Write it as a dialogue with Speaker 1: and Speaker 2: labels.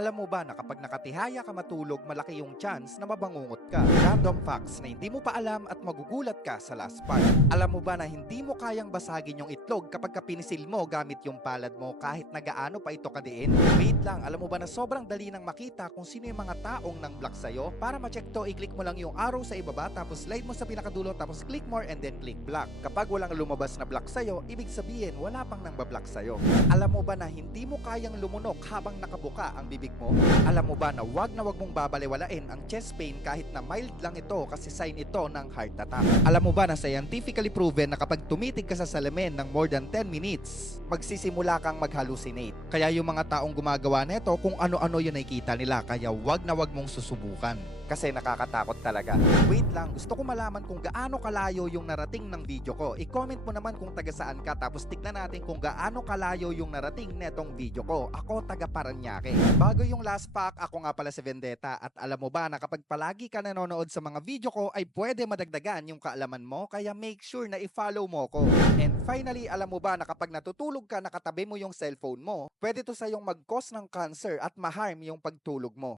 Speaker 1: Alam mo ba na kapag nakatihaya ka matulog, malaki yung chance na mabangungot ka? Random facts na hindi mo pa alam at magugulat ka sa last part. Alam mo ba na hindi mo kayang basagin yung itlog kapag ka pinisil mo gamit yung palad mo kahit nagaano pa ito kadiin? Wait lang, alam mo ba na sobrang dali nang makita kung sino yung mga taong nang block sa'yo? Para ma-check to, i-click mo lang yung arrow sa ibaba tapos slide mo sa pinakadulo tapos click more and then click block. Kapag walang lumabas na block sa'yo, ibig sabihin wala pang nang bablock sa'yo. Alam mo ba na hindi mo kayang lumunok habang nakabuka ang bibig mo? Alam mo ba na wag na wag mong babaliwalain ang chest pain kahit na mild lang ito kasi sign ito ng heart attack? Alam mo ba na scientifically proven na kapag tumitig ka sa salamin ng more than 10 minutes, magsisimula kang mag-hallucinate. Kaya yung mga taong gumagawa nito kung ano-ano yun nakikita nila kaya wag na wag mong susubukan. Kasi nakakatakot talaga. Wait lang, gusto ko malaman kung gaano kalayo yung narating ng video ko. I-comment mo naman kung taga saan ka tapos tignan natin kung gaano kalayo yung narating netong video ko. Ako taga Paranaque. Bago yung last pack, ako nga pala si Vendetta at alam mo ba na kapag palagi ka nanonood sa mga video ko ay pwede madagdagan yung kaalaman mo kaya make sure na i-follow mo ko. And finally, alam mo ba na kapag natutulog ka nakatabi mo yung cellphone mo, pwede to sa yung mag-cause ng cancer at ma-harm yung pagtulog mo.